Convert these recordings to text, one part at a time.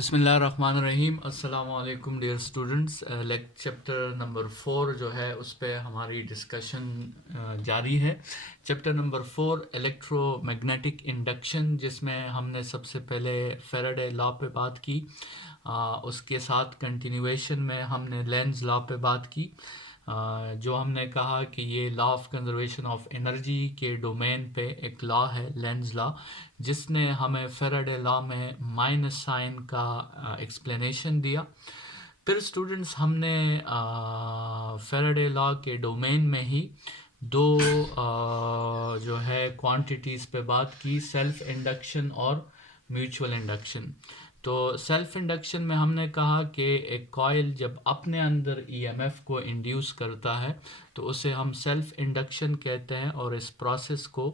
बिस्मिल्लाहिर्रहमानिर्रहीम। अस्सलाम वालेकुम डियर स्टूडेंट्स। चैप्टर नंबर 4 जो है उस पर हमारी डिस्कशन जारी है। चैप्टर नंबर 4 इलेक्ट्रोमैग्नेटिक इंडक्शन, जिसमें हमने सबसे पहले फैराडे लॉ पे बात की। उसके साथ कंटिन्यूएशन में हमने लेंज लॉ पे बात की। जो हमने कहा कि ये law of conservation of energy के डोमेन पे एक लॉ है, लेंज लॉ, जिसने हमें फैराडे लॉ में माइनस साइन का एक्सप्लेनेशन दिया। फिर स्टूडेंट्स हमने फैराडे लॉ के डोमेन में ही दो जो है क्वांटिटीज़ पे बात की, सेल्फ इंडक्शन और म्यूचुअल इंडक्शन। तो सेल्फ इंडक्शन में हमने कहा कि एक कॉइल जब अपने अंदर ईएमएफ को इंड्यूस करता है तो उसे हम सेल्फ इंडक्शन कहते हैं, और इस प्रोसेस को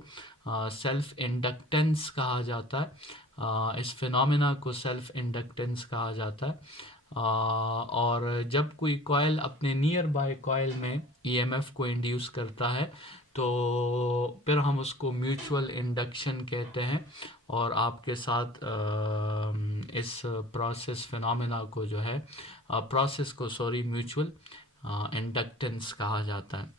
सेल्फ इंडक्टेंस कहा जाता है। इस फिनोमेना को सेल्फ इंडक्टेंस कहा जाता है। और जब कोई कॉइल अपने नियर बाय कॉइल में ईएमएफ को इंड्यूस करता है तो फिर हम उसको म्यूचुअल इंडक्शन कहते हैं। और आपके साथ इस प्रोसेस फिनोमेना को जो है म्यूचुअल इंडक्टेंस कहा जाता है।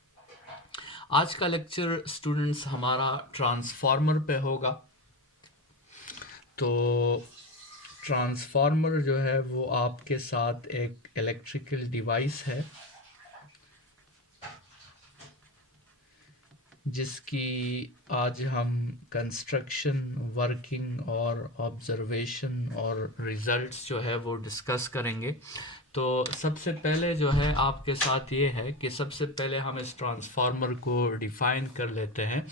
आज का लेक्चर स्टूडेंट्स हमारा ट्रांसफार्मर पे होगा। तो ट्रांसफार्मर जो है वो आपके साथ एक इलेक्ट्रिकल डिवाइस है जिसकी आज हम कंस्ट्रक्शन, वर्किंग और ऑब्जर्वेशन और रिजल्ट्स जो है वो डिस्कस करेंगे। तो सबसे पहले जो है आपके साथ ये है कि सबसे पहले हम इस ट्रांसफार्मर को डिफ़ाइन कर लेते हैं।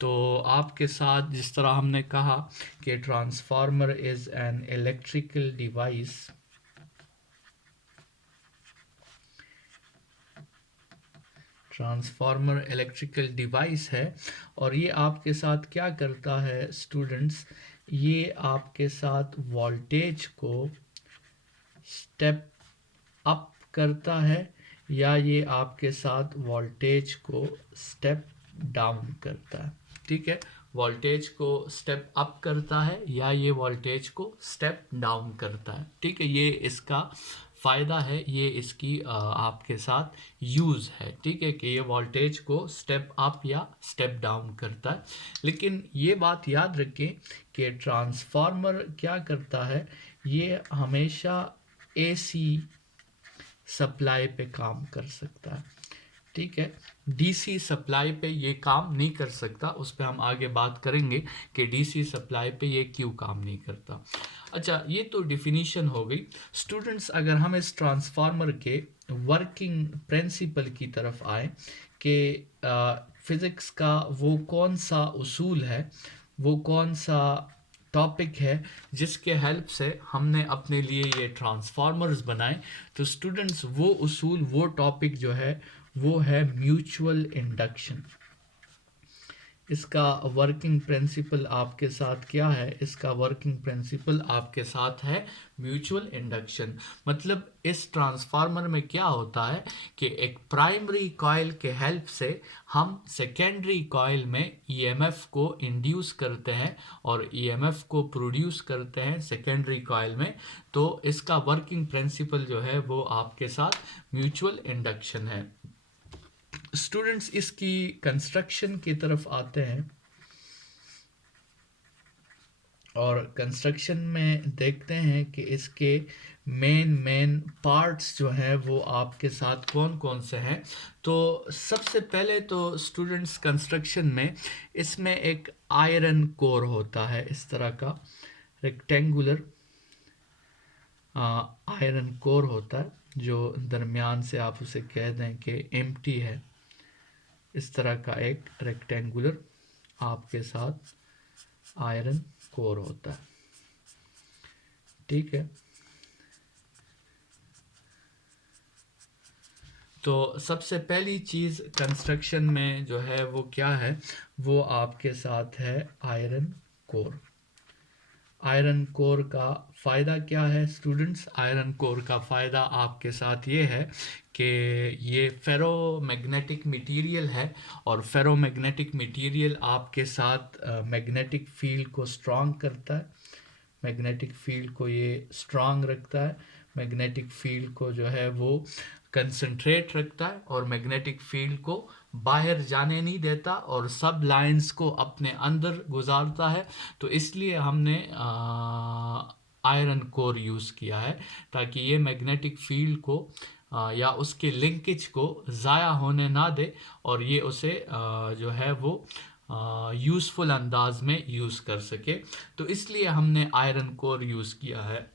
तो आपके साथ जिस तरह हमने कहा कि transformer is an electrical device transformer electrical device है, और ये आपके साथ क्या करता है स्टूडेंट्स, ये आपके साथ वोल्टेज को स्टेप अप करता है या ये आपके साथ वोल्टेज को स्टेप डाउन करता है। ठीक है, वोल्टेज को स्टेप अप करता है या ये वोल्टेज को स्टेप डाउन करता है। ठीक है, ये इसका फ़ायदा है, ये इसकी आपके साथ यूज़ है। ठीक है, कि ये वोल्टेज को स्टेप अप या स्टेप डाउन करता है। लेकिन ये बात याद रखें कि ट्रांसफार्मर क्या करता है, ये हमेशा एसी सप्लाई पे काम कर सकता है। ठीक है, डीसी सप्लाई पे ये काम नहीं कर सकता। उस पर हम आगे बात करेंगे कि डीसी सप्लाई पे ये क्यों काम नहीं करता। अच्छा, ये तो डिफिनीशन हो गई स्टूडेंट्स। अगर हम इस ट्रांसफार्मर के वर्किंग प्रिंसिपल की तरफ आए कि फिज़िक्स का वो कौन सा उसूल है, वो कौन सा टॉपिक है जिसके हेल्प से हमने अपने लिए ये ट्रांसफार्मर्स बनाए, तो स्टूडेंट्स वो उसूल, वो टॉपिक जो है वो है म्यूचुअल इंडक्शन। इसका वर्किंग प्रिंसिपल आपके साथ क्या है, इसका वर्किंग प्रिंसिपल आपके साथ है म्यूचुअल इंडक्शन। मतलब इस ट्रांसफार्मर में क्या होता है कि एक प्राइमरी कॉइल के हेल्प से हम सेकेंडरी कॉइल में ईएमएफ को इंड्यूस करते हैं और ईएमएफ को प्रोड्यूस करते हैं सेकेंडरी कॉइल में। तो इसका वर्किंग प्रिंसिपल जो है वो आपके साथ म्यूचुअल इंडक्शन है। स्टूडेंट्स इसकी कंस्ट्रक्शन की तरफ आते हैं और कंस्ट्रक्शन में देखते हैं कि इसके मेन पार्ट्स जो हैं वो आपके साथ कौन कौन से हैं। तो सबसे पहले तो स्टूडेंट्स कंस्ट्रक्शन में इसमें एक आयरन कोर होता है, इस तरह का रेक्टेंगुलर आयरन कोर होता है, जो दरमियान से आप उसे कह दें कि एम्प्टी है। इस तरह का एक रेक्टेंगुलर आपके साथ आयरन कोर होता है। ठीक है, तो सबसे पहली चीज़ कंस्ट्रक्शन में जो है वो क्या है, वो आपके साथ है आयरन कोर। आयरन कोर का फ़ायदा क्या है स्टूडेंट्स? आयरन कोर का फ़ायदा आपके साथ ये है कि ये फेरोमैग्नेटिक मटेरियल है, और फेरोमैग्नेटिक मटेरियल आपके साथ मैग्नेटिक फील्ड को स्ट्रॉन्ग करता है। मैग्नेटिक फील्ड को ये स्ट्रांग रखता है, मैग्नेटिक फील्ड को जो है वो कंसंट्रेट रखता है और मैग्नेटिक फील्ड को बाहर जाने नहीं देता और सब लाइंस को अपने अंदर गुजारता है। तो इसलिए हमने आयरन कोर यूज़ किया है ताकि ये मैग्नेटिक फील्ड को या उसके लिंकेज को ज़ाया होने ना दे और ये उसे जो है वो यूज़फुल अंदाज में यूज़ कर सके। तो इसलिए हमने आयरन कोर यूज़ किया है।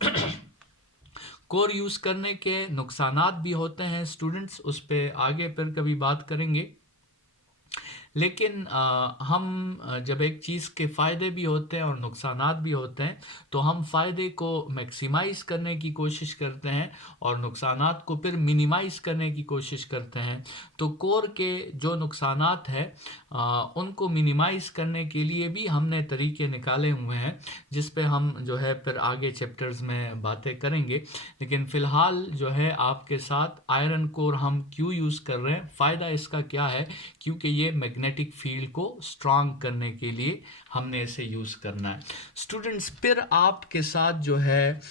कोर यूज़ करने के नुकसानात भी होते हैं स्टूडेंट्स, उस पर आगे फिर कभी बात करेंगे। लेकिन हम जब एक चीज़ के फ़ायदे भी होते हैं और नुकसानात भी होते हैं तो हम फ़ायदे को मैक्सिमाइज़ करने की कोशिश करते हैं और नुकसानात को फिर मिनिमाइज़ करने की कोशिश करते हैं। तो कोर के जो नुकसानात हैं उनको मिनिमाइज़ करने के लिए भी हमने तरीके निकाले हुए हैं जिस पे हम जो है फिर आगे चैप्टर्स में बातें करेंगे। लेकिन फ़िलहाल जो है आपके साथ आयरन कोर हम क्यों यूज़ कर रहे हैं, फ़ायदा इसका क्या है, क्योंकि ये मैग्नेटिक फील्ड को स्ट्रांग करने के लिए हमने इसे यूज़ करना है। स्टूडेंट्स फिर आपके साथ जो है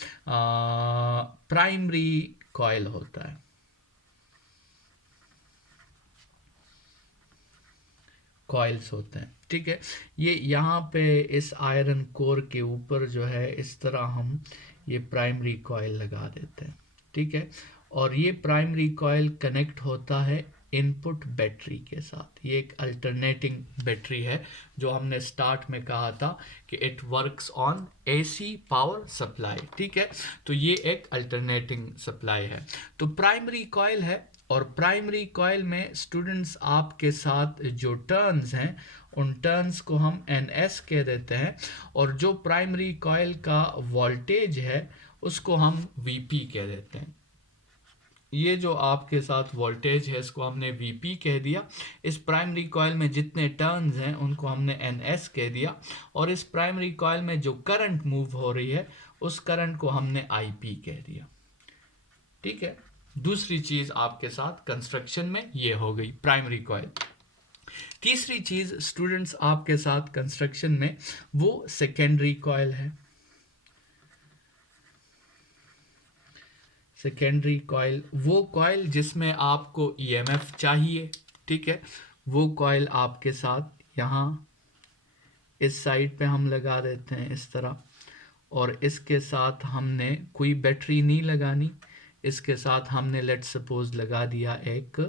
प्राइमरी कॉइल होता है। कॉइल्स होते हैं, ठीक है। ये यहाँ पे इस आयरन कोर के ऊपर जो है इस तरह हम ये प्राइमरी कॉइल लगा देते हैं, ठीक है। और ये प्राइमरी कॉइल कनेक्ट होता है इनपुट बैटरी के साथ। ये एक अल्टरनेटिंग बैटरी है जो हमने स्टार्ट में कहा था कि it works on AC power supply, ठीक है। तो ये एक अल्टरनेटिंग सप्लाई है। तो प्राइमरी कॉइल है और प्राइमरी कॉइल में स्टूडेंट्स आपके साथ जो टर्न्स हैं उन टर्न्स को हम NS कह देते हैं और जो प्राइमरी कॉइल का वोल्टेज है उसको हम VP कह देते हैं। ये जो आपके साथ वोल्टेज है इसको हमने VP कह दिया। इस प्राइमरी कॉइल में जितने टर्न्स हैं उनको हमने NS कह दिया और इस प्राइमरी कॉइल में जो करंट मूव हो रही है उस करंट को हमने IP कह दिया, ठीक है। दूसरी चीज आपके साथ कंस्ट्रक्शन में ये हो गई प्राइमरी कॉइल। तीसरी चीज स्टूडेंट्स आपके साथ कंस्ट्रक्शन में वो सेकेंडरी कॉइल है। सेकेंडरी कॉइल वो कॉइल जिसमें आपको EMF चाहिए, ठीक है। वो कॉइल आपके साथ यहाँ इस साइड पे हम लगा देते हैं इस तरह और इसके साथ हमने कोई बैटरी नहीं लगानी। इसके साथ हमने लेट सपोज लगा दिया एक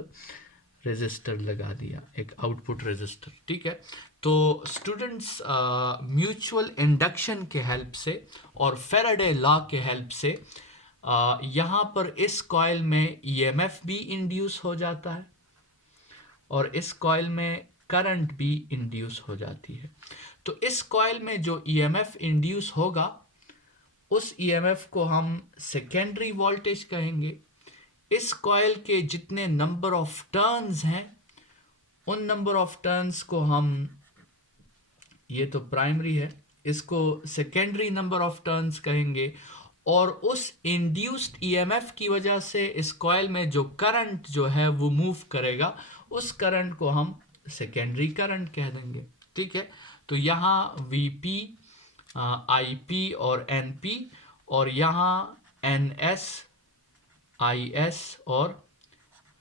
रेजिस्टर लगा दिया, एक आउटपुट रेजिस्टर, ठीक है। तो स्टूडेंट्स म्यूचुअल इंडक्शन के हेल्प से और फेराडे लॉ के हेल्प से यहाँ पर इस कॉइल में EMF भी इंड्यूस हो जाता है और इस कॉइल में करंट भी इंड्यूस हो जाती है। तो इस कॉइल में जो EMF इंड्यूस होगा उस EMF को हम सेकेंडरी वोल्टेज कहेंगे। इस कॉइल के जितने नंबर ऑफ टर्न्स हैं उन नंबर ऑफ टर्न्स को हम, ये तो प्राइमरी है, इसको सेकेंडरी नंबर ऑफ टर्न्स कहेंगे और उस इंड्यूस्ड EMF की वजह से इस कॉइल में जो करंट जो है वो मूव करेगा उस करंट को हम सेकेंडरी करंट कह देंगे, ठीक है। तो यहाँ VP, IP और NP और यहाँ NS, IS और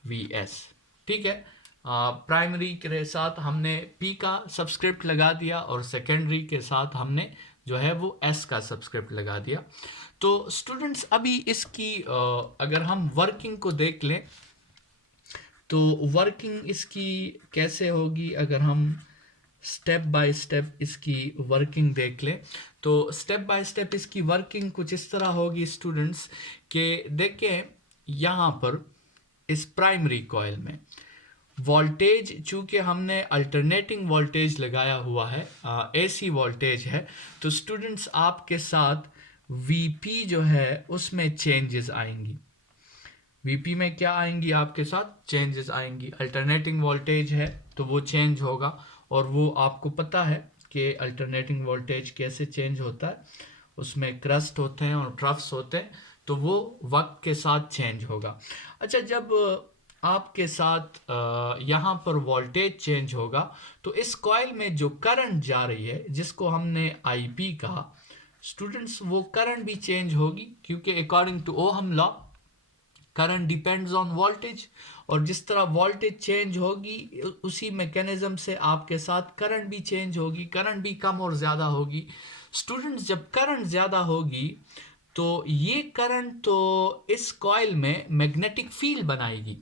VS, ठीक है। प्राइमरी के साथ हमने P का सबस्क्रिप्ट लगा दिया और सेकेंडरी के साथ हमने जो है वो S का सबस्क्रिप्ट लगा दिया। तो स्टूडेंट्स अभी इसकी अगर हम वर्किंग को देख लें तो वर्किंग इसकी कैसे होगी, अगर हम स्टेप बाय स्टेप इसकी वर्किंग देख लें तो स्टेप बाय स्टेप इसकी वर्किंग कुछ इस तरह होगी स्टूडेंट्स कि देखें यहाँ पर इस प्राइमरी कॉइल में वोल्टेज, चूँकि हमने अल्टरनेटिंग वोल्टेज लगाया हुआ है, AC वोल्टेज है, तो स्टूडेंट्स आपके साथ VP जो है उसमें चेंजेस आएंगी। VP में क्या आएंगी, आपके साथ चेंजेस आएंगी। अल्टरनेटिंग वोल्टेज है तो वो चेंज होगा और वो आपको पता है कि अल्टरनेटिंग वोल्टेज कैसे चेंज होता है, उसमें क्रस्ट होते हैं और ट्रफ्स होते हैं, तो वो वक्त के साथ चेंज होगा। अच्छा, जब आपके साथ यहाँ पर वोल्टेज चेंज होगा तो इस कॉइल में जो करंट जा रही है जिसको हमने IP कहा, स्टूडेंट्स वो करंट भी चेंज होगी, क्योंकि according to ohm law current depends on voltage, और जिस तरह वोल्टेज चेंज होगी उसी मैकेनिज्म से आपके साथ करंट भी चेंज होगी, करंट भी कम और ज़्यादा होगी। स्टूडेंट्स जब करंट ज़्यादा होगी तो ये करंट तो इस कॉइल में मैग्नेटिक फील्ड बनाएगी,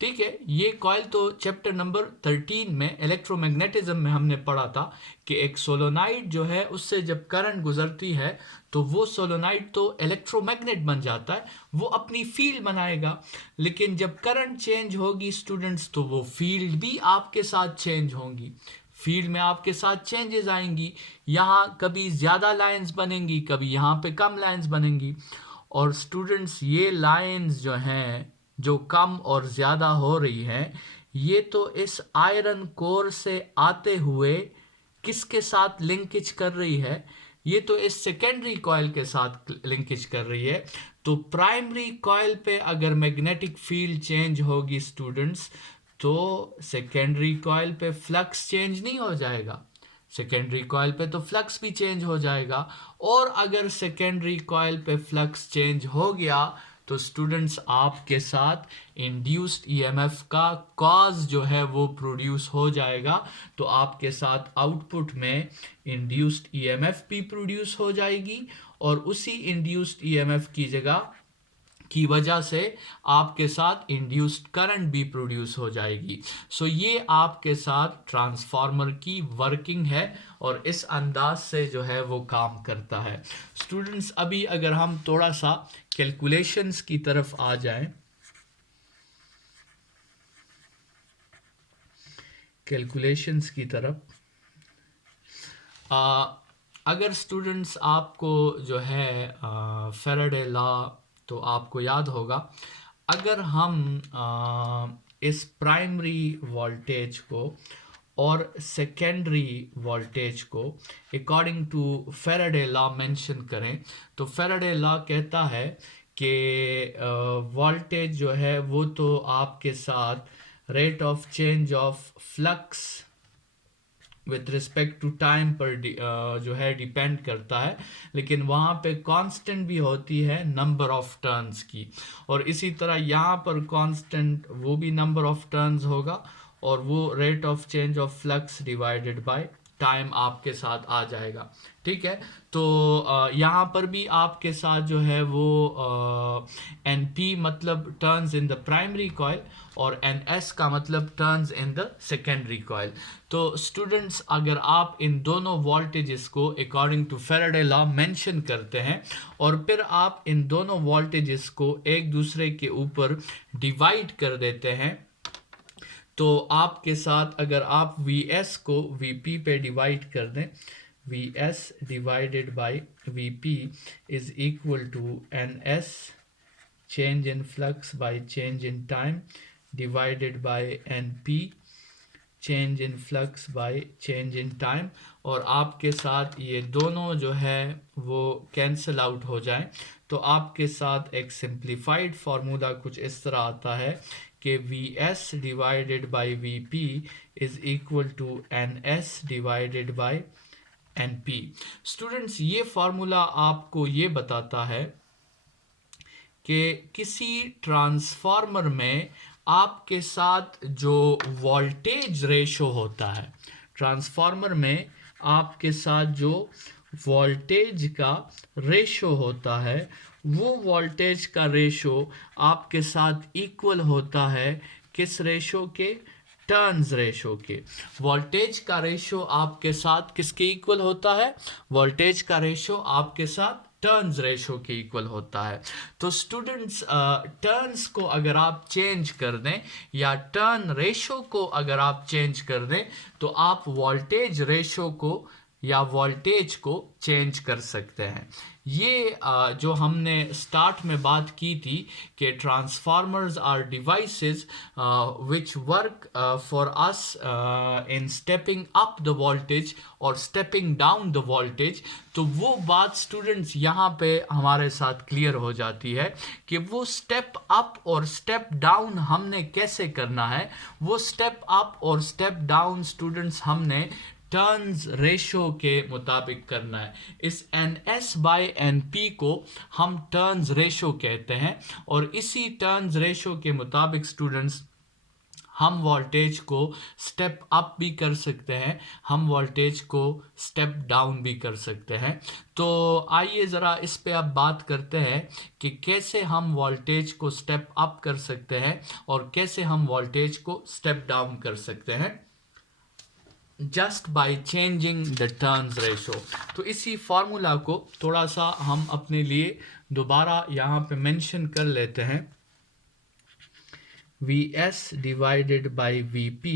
ठीक है। ये कॉइल तो चैप्टर नंबर 13 में इलेक्ट्रोमैग्नेटिज्म में हमने पढ़ा था कि एक सोलोनाइड जो है उससे जब करंट गुजरती है तो वो सोलोनाइड तो इलेक्ट्रोमैग्नेट बन जाता है, वो अपनी फील्ड बनाएगा। लेकिन जब करंट चेंज होगी स्टूडेंट्स तो वो फील्ड भी आपके साथ चेंज होंगी, फील्ड में आपके साथ चेंजेस आएंगी। यहाँ कभी ज़्यादा लाइंस बनेंगी, कभी यहाँ पे कम लाइंस बनेंगी। और स्टूडेंट्स ये लाइंस जो हैं जो कम और ज़्यादा हो रही हैं, ये तो इस आयरन कोर से आते हुए किसके साथ लिंकेज कर रही है, ये तो इस सेकेंडरी कॉइल के साथ लिंकेज कर रही है। तो प्राइमरी कॉइल पे अगर मैग्नेटिक फील्ड चेंज होगी स्टूडेंट्स तो सेकेंडरी कॉइल पे फ्लक्स चेंज नहीं हो जाएगा, सेकेंडरी कॉइल पे तो फ्लक्स भी चेंज हो जाएगा। और अगर सेकेंडरी कॉइल पे फ्लक्स चेंज हो गया तो स्टूडेंट्स आपके साथ इंड्यूस्ड ईएमएफ का कॉज जो है वो प्रोड्यूस हो जाएगा। तो आपके साथ आउटपुट में इंड्यूस्ड ईएमएफ भी प्रोड्यूस हो जाएगी, और उसी इंड्यूस्ड ईएमएफ की वजह से आपके साथ इंड्यूस्ड करंट भी प्रोड्यूस हो जाएगी। सो ये आपके साथ ट्रांसफार्मर की वर्किंग है और इस अंदाज से जो है वो काम करता है। स्टूडेंट्स अभी अगर हम थोड़ा सा कैलकुलेशंस की तरफ आ जाएं, कैलकुलेशंस की तरफ अगर स्टूडेंट्स आपको जो है फैराडे लॉ तो आपको याद होगा, अगर हम इस प्राइमरी वोल्टेज को और सेकेंडरी वोल्टेज को according to Faraday law mention करें तो फैराडे लॉ कहता है कि वोल्टेज जो है वो तो आपके साथ rate of change of flux with respect to time पर जो है डिपेंड करता है, लेकिन वहाँ पे कांस्टेंट भी होती है नंबर ऑफ टर्न्स की, और इसी तरह यहाँ पर कांस्टेंट वो भी नंबर ऑफ टर्न्स होगा, और वो rate of change of flux divided by time आपके साथ आ जाएगा, ठीक है। तो यहाँ पर भी आपके साथ जो है वो एन पी मतलब turns in the primary coil और एन एस का मतलब turns in the secondary coil. तो स्टूडेंट्स अगर आप इन दोनों वोल्टेजेस को according to Faraday law mention करते हैं और फिर आप इन दोनों वोल्टेजेस को एक दूसरे के ऊपर डिवाइड कर देते हैं, तो आपके साथ अगर आप Vs को Vp पे डिवाइड कर दें, Vs divided by Vp is equal to Ns change in flux by change in time divided by Np change in flux by change in time, और आपके साथ ये दोनों जो है वो कैंसिल आउट हो जाएं। तो आपके साथ एक सिंप्लीफाइड फार्मूला कुछ इस तरह आता है कि Vs divided by Vp is equal to Ns divided by Np। Students ये फार्मूला आपको ये बताता है कि किसी ट्रांसफार्मर में आपके साथ जो वोल्टेज रेशो होता है, ट्रांसफार्मर में आपके साथ जो वोल्टेज का रेशो होता है वो वोल्टेज का रेशो आपके साथ इक्वल होता है किस रेशो के, टर्न्स रेशो के। वोल्टेज का रेशो आपके साथ किसके इक्वल होता है, वोल्टेज का रेशो आपके साथ टर्न्स रेशो के इक्वल होता है। तो स्टूडेंट्स टर्न्स को अगर आप चेंज कर दें या टर्न रेशो को अगर आप चेंज कर दें तो आप वोल्टेज रेशो को या वोल्टेज को चेंज कर सकते हैं। ये जो हमने स्टार्ट में बात की थी कि transformers are devices which work for us in stepping up the voltage और स्टेपिंग डाउन द वोल्टेज, तो वो बात स्टूडेंट्स यहाँ पे हमारे साथ क्लियर हो जाती है कि वो स्टेप अप और स्टेप डाउन हमने कैसे करना है। वो स्टेप अप और स्टेप डाउन स्टूडेंट्स हमने टर्न्स रेशो के मुताबिक करना है। इस NS/NP को हम टर्न्स रेशो कहते हैं और इसी टर्न्स रेशो के मुताबिक स्टूडेंट्स हम वोल्टेज को स्टेप अप भी कर सकते हैं, हम वोल्टेज को स्टेप डाउन भी कर सकते हैं। तो आइए ज़रा इस पे अब बात करते हैं कि कैसे हम वोल्टेज को स्टेप अप कर सकते हैं और कैसे हम वोल्टेज को स्टेप डाउन कर सकते हैं just by changing the turns ratio. तो इसी फार्मूला को थोड़ा सा हम अपने लिए दोबारा यहाँ पे मेंशन कर लेते हैं। Vs divided by Vp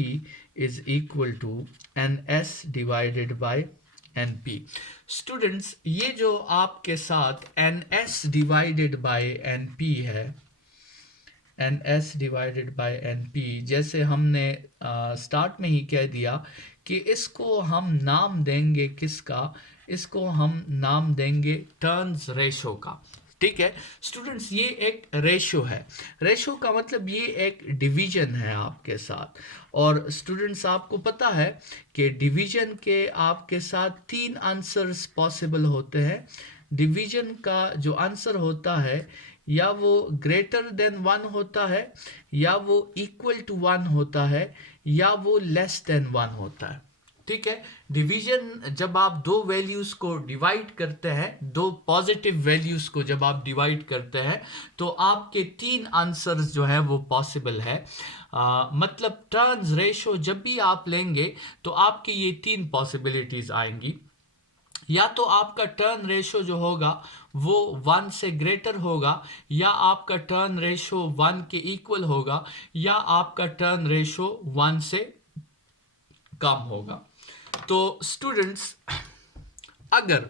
is equal to Ns divided by Np। Students ये जो आपके साथ Ns divided by Np है, Ns divided by Np, जैसे हमने स्टार्ट में ही कह दिया कि इसको हम नाम देंगे किसका, इसको हम नाम देंगे टर्न्स रेशो का। ठीक है स्टूडेंट्स, ये एक रेशो है। रेशो का मतलब ये एक डिवीजन है आपके साथ। और स्टूडेंट्स आपको पता है कि डिवीजन के आपके साथ 3 आंसर्स पॉसिबल होते हैं। डिवीजन का जो आंसर होता है या वो ग्रेटर देन 1 होता है, या वो इक्वल टू 1 होता है, या वो लेस देन 1 होता है। ठीक है, डिवीजन जब आप दो वैल्यूज को डिवाइड करते हैं, दो पॉजिटिव वैल्यूज को जब आप डिवाइड करते हैं, तो आपके 3 आंसर्स जो है वो पॉसिबल है। मतलब टर्न्स रेशो जब भी आप लेंगे तो आपके ये 3 पॉसिबिलिटीज आएंगी। या तो आपका टर्न रेशो जो होगा वो 1 से ग्रेटर होगा, या आपका टर्न रेशो 1 के इक्वल होगा, या आपका टर्न रेशो 1 से कम होगा। तो स्टूडेंट्स अगर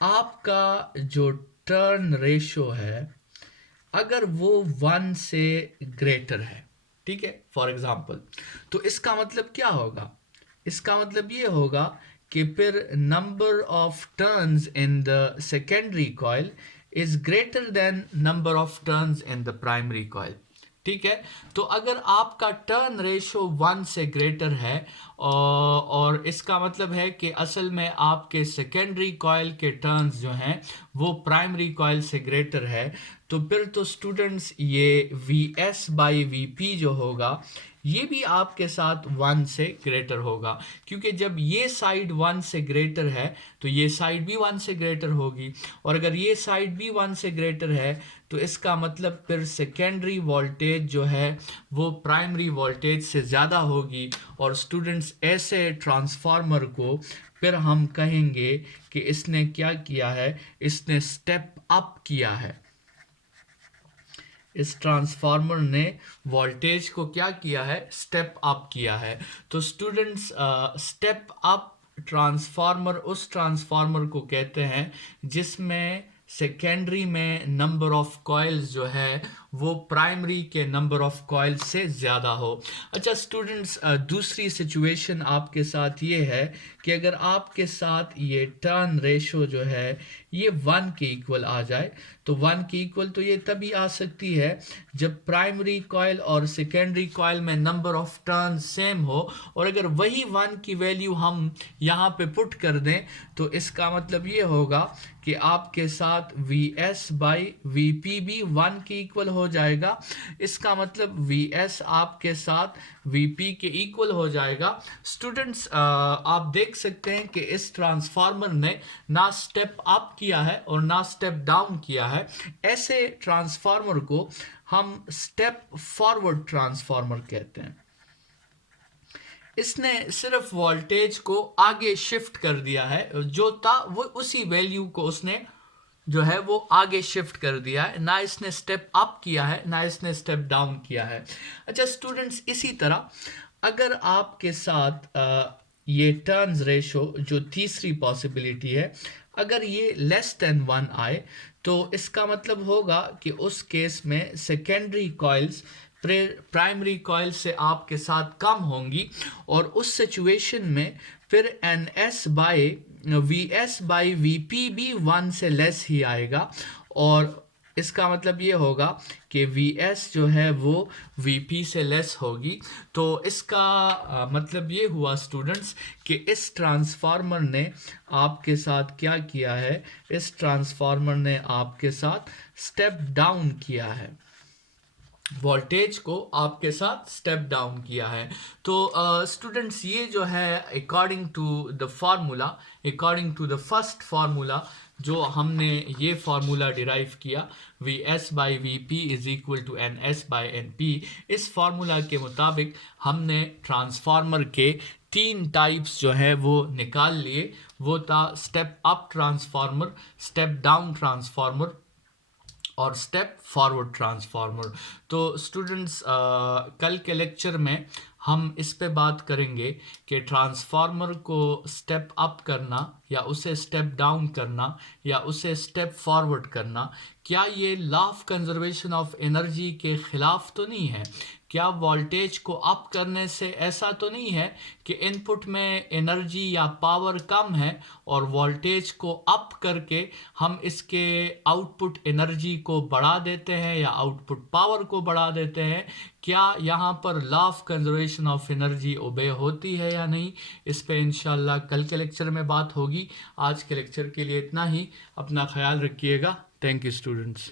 आपका जो टर्न रेशो है अगर वो 1 से ग्रेटर है, ठीक है, फॉर एग्जांपल, तो इसका मतलब क्या होगा? इसका मतलब ये होगा कि फिर number of turns in the secondary coil is greater than number of turns in the primary coil. ठीक है, तो अगर आपका टर्न रेशो 1 से ग्रेटर है और इसका मतलब है कि असल में आपके सेकेंडरी कॉइल के टर्न्स जो हैं वो प्राइमरी कॉइल से ग्रेटर है, तो फिर तो स्टूडेंट्स ये Vs/Vp जो होगा ये भी आपके साथ 1 से ग्रेटर होगा, क्योंकि जब ये साइड 1 से ग्रेटर है तो ये साइड भी 1 से ग्रेटर होगी, और अगर ये साइड भी 1 से ग्रेटर है तो इसका मतलब फिर सेकेंडरी वोल्टेज जो है वो प्राइमरी वोल्टेज से ज़्यादा होगी। और स्टूडेंट्स ऐसे ट्रांसफार्मर को फिर हम कहेंगे कि इसने क्या किया है, इसने स्टेप अप किया है। इस ट्रांसफार्मर ने वोल्टेज को क्या किया है, स्टेप अप किया है। तो स्टूडेंट्स स्टेप अप ट्रांसफार्मर उस ट्रांसफार्मर को कहते हैं जिसमें सेकेंडरी में नंबर ऑफ कॉइल्स जो है वो प्राइमरी के नंबर ऑफ कॉइल्स से ज़्यादा हो। अच्छा स्टूडेंट्स, दूसरी सिचुएशन आपके साथ ये है कि अगर आपके साथ ये टर्न रेशो जो है ये 1 के इक्वल आ जाए, तो 1 के इक्वल तो ये तभी आ सकती है जब प्राइमरी कॉइल और सेकेंडरी कॉइल में नंबर ऑफ टर्न सेम हो, और अगर वही 1 की वैल्यू हम यहाँ पे पुट कर दें तो इसका मतलब ये होगा कि आपके साथ Vs/Vp भी 1 के इक्वल हो जाएगा। इसका मतलब Vs आपके साथ Vp के इक्वल हो जाएगा। स्टूडेंट्स आप देख सकते हैं कि इस ट्रांसफार्मर ने ना स्टेप अप किया है और ना स्टेप डाउन किया है। ऐसे ट्रांसफार्मर को हम स्टेप फॉरवर्ड ट्रांसफार्मर कहते हैं। इसने सिर्फ वोल्टेज को आगे शिफ्ट कर दिया है, जो था वो उसी वैल्यू को उसने जो है वो आगे शिफ्ट कर दिया है, ना इसने स्टेप अप किया है ना इसने स्टेप डाउन किया है। अच्छा स्टूडेंट्स, इसी तरह अगर आपके साथ ये टर्न्स रेशो जो तीसरी पॉसिबिलिटी है, अगर ये लेस देन 1 आए तो इसका मतलब होगा कि उस केस में सेकेंडरी कॉइल्स प्राइमरी कॉइल से आपके साथ कम होंगी, और उस सिचुएशन में फिर Vs/Vp भी 1 से लेस ही आएगा, और इसका मतलब ये होगा कि Vs जो है वो Vp से लेस होगी। तो इसका मतलब ये हुआ स्टूडेंट्स कि इस ट्रांसफार्मर ने आपके साथ क्या किया है, इस ट्रांसफार्मर ने आपके साथ स्टेप डाउन किया है, वोल्टेज को आपके साथ स्टेप डाउन किया है। तो स्टूडेंट्स ये जो है according to the formula, according to the first formula जो हमने ये फार्मूला डिराइव किया, V S by V P is equal to N S by N P, इस फार्मूला के मुताबिक हमने ट्रांसफार्मर के 3 टाइप्स जो है वो निकाल लिए। वो था step up transformer, step down transformer और स्टेप फॉरवर्ड ट्रांसफार्मर। तो स्टूडेंट्स कल के लेक्चर में हम इस पे बात करेंगे कि ट्रांसफार्मर को स्टेप अप करना या उसे स्टेप डाउन करना या उसे स्टेप फॉरवर्ड करना, क्या ये law of conservation of energy के ख़िलाफ़ तो नहीं है? क्या वोल्टेज को अप करने से ऐसा तो नहीं है कि इनपुट में एनर्जी या पावर कम है और वोल्टेज को अप करके हम इसके आउटपुट एनर्जी को बढ़ा देते हैं या आउटपुट पावर को बढ़ा देते हैं? क्या यहाँ पर law of conservation of energy obey होती है या नहीं? इस पे इंशाल्लाह कल के लेक्चर में बात होगी। आज के लेक्चर के लिए इतना ही। अपना ख्याल रखिएगा। Thank you students.